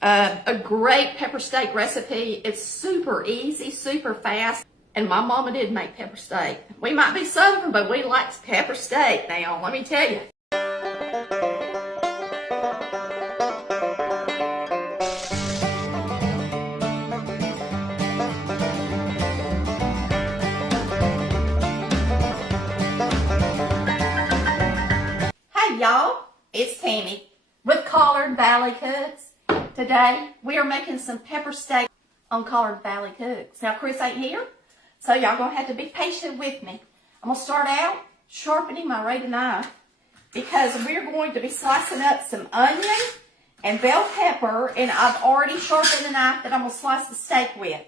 A great pepper steak recipe. It's super easy, super fast. And my mama did make pepper steak. We might be Southern, but we like pepper steak now, let me tell you. Hey y'all, it's Tammy with Collard Valley Cooks. Today we are making some pepper steak on Collard Valley Cooks. Now Chris ain't here, so y'all gonna have to be patient with me. I'm gonna start out sharpening my Raven knife because we're going to be slicing up some onion and bell pepper, and I've already sharpened the knife that I'm gonna slice the steak with.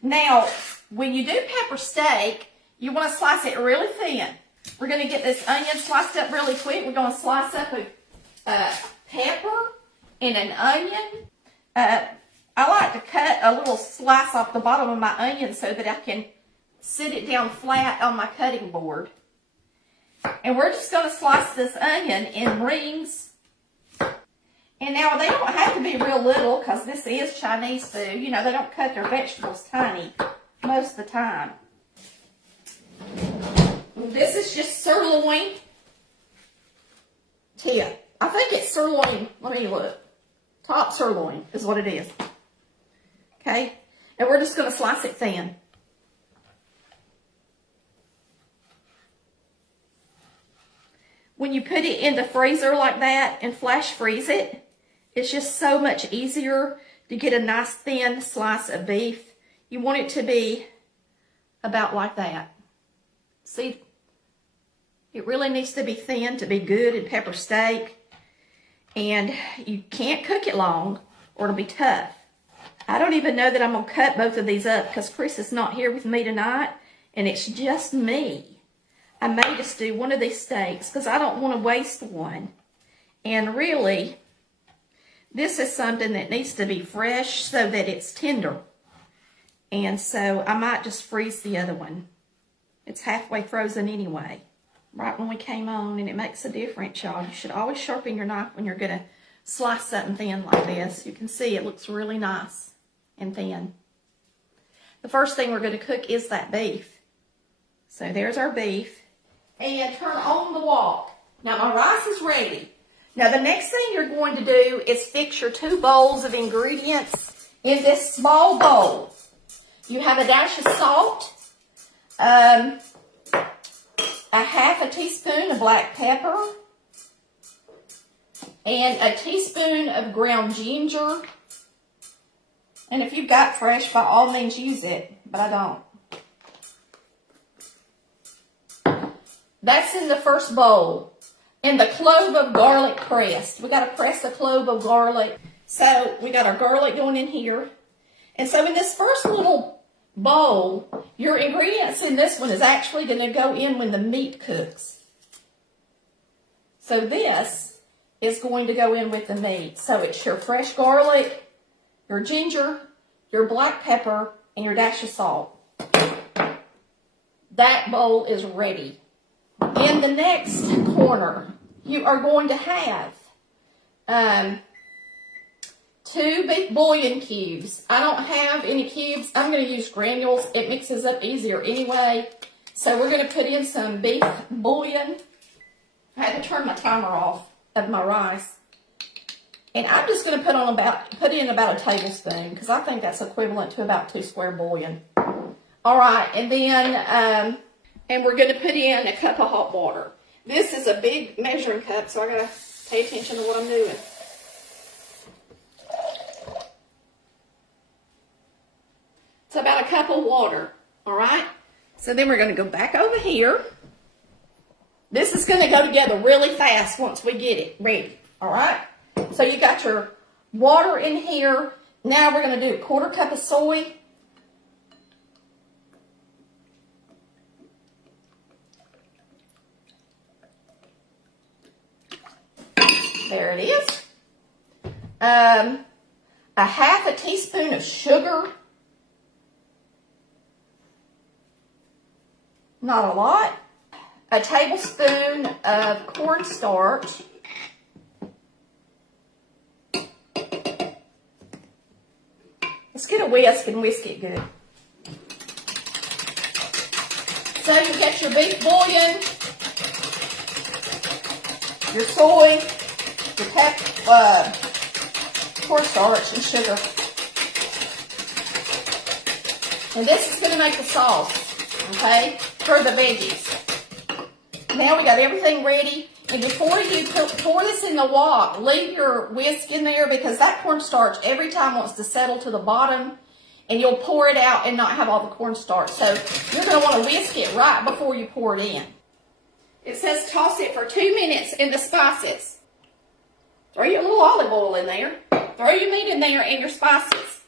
Now, when you do pepper steak, you want to slice it really thin. We're going to get this onion sliced up really quick. We're going to slice up a pepper and an onion. I like to cut a little slice off the bottom of my onion so that I can sit it down flat on my cutting board. And we're just going to slice this onion in rings. And now they don't have to be real little because this is Chinese food. You know, they don't cut their vegetables tiny most of the time. This is just sirloin tip. I think it's sirloin. Let me look. Top sirloin is what it is. Okay? And we're just going to slice it thin. When you put it in the freezer like that and flash freeze it, it's just so much easier to get a nice thin slice of beef. You want it to be about like that. See? It really needs to be thin to be good in pepper steak. And you can't cook it long or it'll be tough. I don't even know that I'm going to cut both of these up because Chris is not here with me tonight. And it's just me. I may just do one of these steaks because I don't want to waste one. And really, this is something that needs to be fresh so that it's tender. And so I might just freeze the other one. It's halfway frozen anyway. Right when we came on, and it makes a difference, y'all. You should always sharpen your knife when you're going to slice something thin like this. You can see it looks really nice and thin. The first thing we're going to cook is that beef. So there's our beef. And turn on the wok. Now my rice is ready. Now the next thing you're going to do is fix your 2 bowls of ingredients in this small bowl. You have a dash of salt, a half a teaspoon of black pepper, and a teaspoon of ground ginger. And if you've got fresh, by all means use it, but I don't. That's in the first bowl. And the clove of garlic pressed. We got to press a clove of garlic. So we got our garlic going in here. And so in this first little bowl, your ingredients in this one is actually going to go in when the meat cooks. So this is going to go in with the meat. So it's your fresh garlic, your ginger, your black pepper, and your dash of salt. That bowl is ready. In the next corner, you are going to have 2 beef bouillon cubes. I don't have any cubes. I'm going to use granules. It mixes up easier anyway. So we're going to put in some beef bouillon. I had to turn my timer off of my rice. And I'm just going to put in about a tablespoon because I think that's equivalent to about 2 square bouillon. All right, and then and we're going to put in a cup of hot water. This is a big measuring cup, so I got to pay attention to what I'm doing. It's about a cup of water, all right? So then we're going to go back over here. This is going to go together really fast once we get it ready, all right? So you got your water in here. Now we're going to do a 1/4 cup of soy. There it is. A 1/2 teaspoon of sugar. Not a lot. A tablespoon of cornstarch. whisk and whisk it good. So you get your beef bouillon, your soy, your cornstarch, and sugar. And this is going to make the sauce, okay, for the veggies. Now we got everything ready. And before you pour this in the wok, leave your whisk in there because that cornstarch every time wants to settle to the bottom and you'll pour it out and not have all the cornstarch. So you're going to want to whisk it right before you pour it in. It says toss it for 2 minutes in the spices. Throw your little olive oil in there. Throw your meat in there and your spices.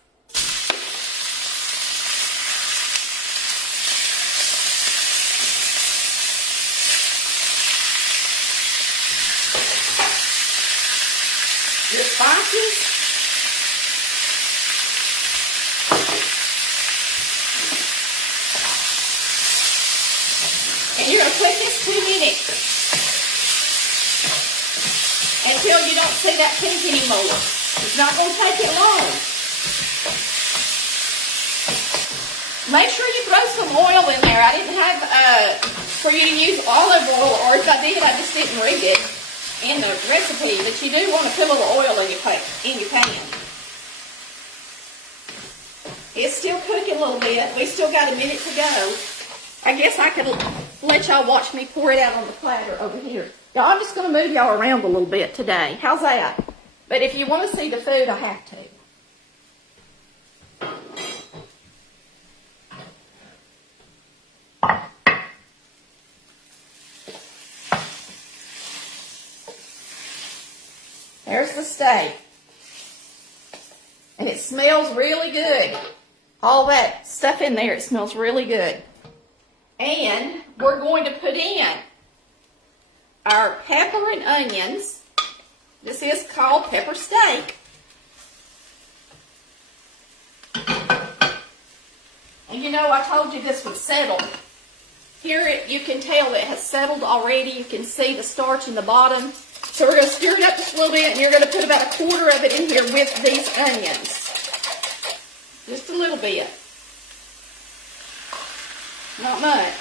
Your spices. And you're going to cook this 2 minutes until you don't see that pink anymore. It's not going to take it long. Make sure you throw some oil in there. I didn't have for you to use olive oil, or if I did, I just didn't read it in the recipe, but you do want to put a little oil in your pan. It's still cooking a little bit. We still got a minute to go. I guess I could let y'all watch me pour it out on the platter over here. Now, I'm just going to move y'all around a little bit today. How's that? But if you want to see the food, I have to. There's the steak. And it smells really good. All that stuff in there, it smells really good. And we're going to put in our pepper and onions. This is called pepper steak. And you know, I told you this would settle. Here you can tell it has settled already. You can see the starch in the bottom. So we're going to stir it up just a little bit, and you're going to put about 1/4 of it in here with these onions. Just a little bit. Not much.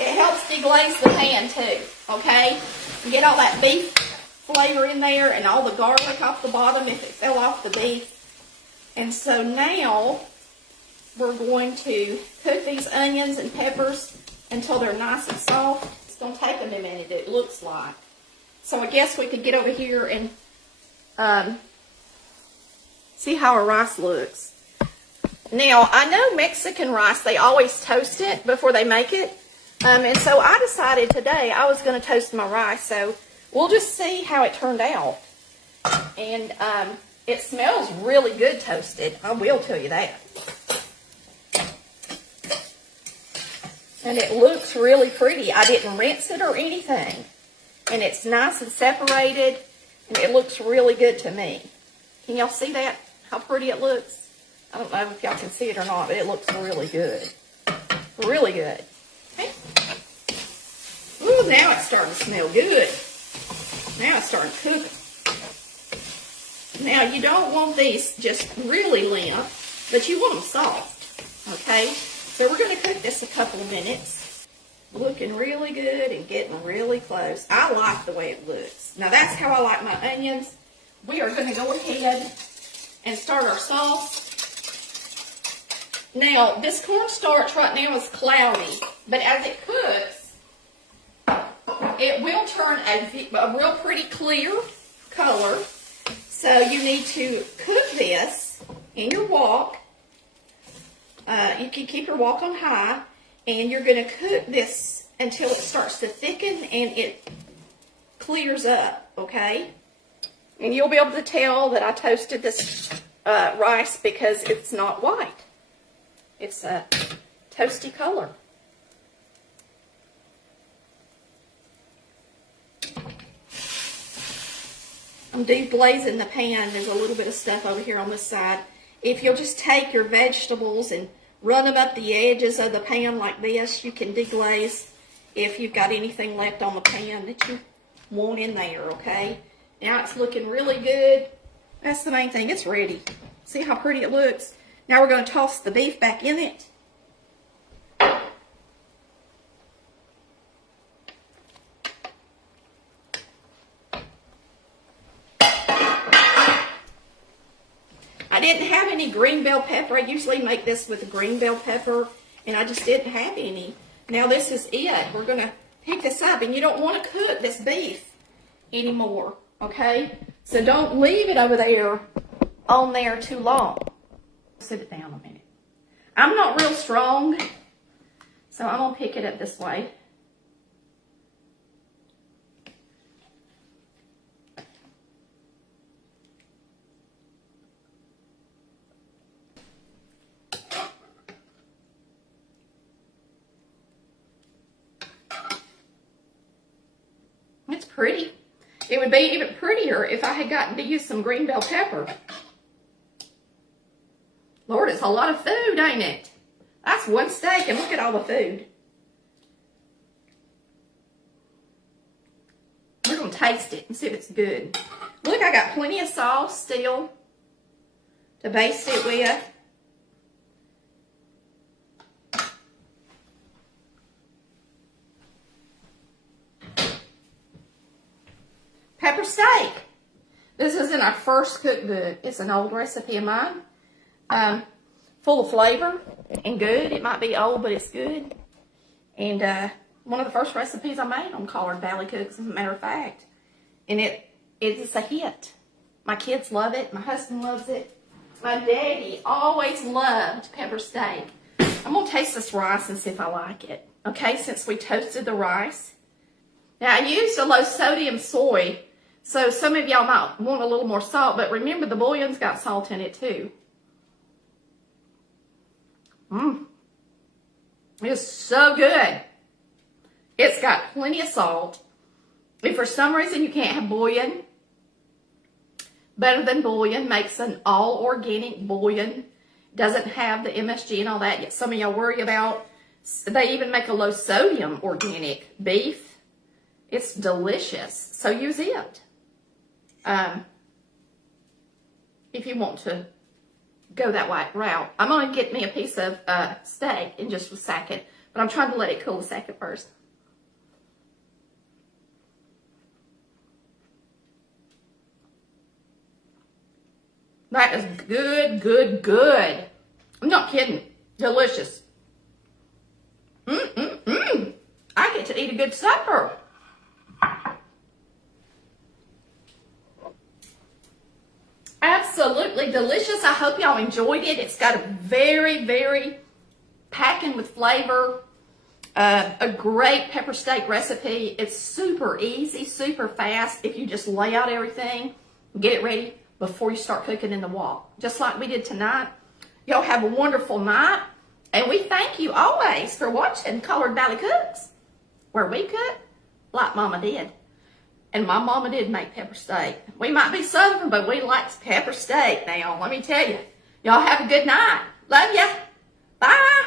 It helps deglaze the pan too, okay? And get all that beef flavor in there and all the garlic off the bottom if it fell off the beef. And so now we're going to cook these onions and peppers until they're nice and soft. It's going to take them a minute, it looks like. So I guess we could get over here and see how our rice looks. Now, I know Mexican rice, they always toast it before they make it. And so I decided today I was going to toast my rice. So we'll just see how it turned out. And it smells really good toasted. I will tell you that. And it looks really pretty. I didn't rinse it or anything. And it's nice and separated. And it looks really good to me. Can y'all see that? How pretty it looks? I don't know if y'all can see it or not, but it looks really good. Really good. Okay. Ooh, now it's starting to smell good. Now it's starting to cook. Now, you don't want these just really limp, but you want them soft. Okay? So we're going to cook this a couple of minutes. Looking really good and getting really close. I like the way it looks. Now, that's how I like my onions. We are going to go ahead and start our sauce. Now, this cornstarch right now is cloudy, but as it cooks, it will turn a real pretty clear color. So you need to cook this in your wok. You can keep your wok on high, and you're going to cook this until it starts to thicken and it clears up, okay? And you'll be able to tell that I toasted this rice because it's not white. It's a toasty color. I'm deglazing the pan. There's a little bit of stuff over here on this side. If you'll just take your vegetables and run them up the edges of the pan like this, you can deglaze if you've got anything left on the pan that you want in there, okay? Now it's looking really good. That's the main thing. It's ready. See how pretty it looks? Now we're going to toss the beef back in it. I didn't have any green bell pepper. I usually make this with green bell pepper, and I just didn't have any. Now this is it. We're going to pick this up, and you don't want to cook this beef anymore, okay? So don't leave it over there on there too long. Sit it down a minute. I'm not real strong, so I'm going to pick it up this way. It's pretty. It would be even prettier if I had gotten to use some green bell pepper. Lord, it's a lot of food, ain't it? That's one steak, and look at all the food. We're going to taste it and see if it's good. Look, I got plenty of sauce still to baste it with. Pepper steak. This isn't our first cookbook. It's an old recipe of mine. Full of flavor and good. It might be old, but it's good. And one of the first recipes I made on Collard Valley Cooks, as a matter of fact. And it's a hit. My kids love it. My husband loves it. My daddy always loved pepper steak. I'm going to taste this rice and see if I like it. Okay, since we toasted the rice. Now, I used a low sodium soy. So some of y'all might want a little more salt. But remember, the bouillon's got salt in it too. It's so good. It's got plenty of salt. If for some reason you can't have bouillon, Better Than Bouillon makes an all organic bouillon. Doesn't have the MSG and all that yet some of y'all worry about. They even make a low sodium organic beef. It's delicious. So use it. If you want to go that route. I'm going to get me a piece of steak in just a second, but I'm trying to let it cool a second first. That is good, good, good. I'm not kidding. Delicious. I get to eat a good supper. Absolutely delicious. I hope y'all enjoyed it. It's got a very, very packing with flavor. A great pepper steak recipe. It's super easy, super fast if you just lay out everything, get it ready before you start cooking in the wok. Just like we did tonight. Y'all have a wonderful night. And we thank you always for watching Collard Valley Cooks, where we cook like Mama did. And my mama did make pepper steak. We might be Southern, but we like pepper steak now. Let me tell you. Y'all have a good night. Love ya. Bye.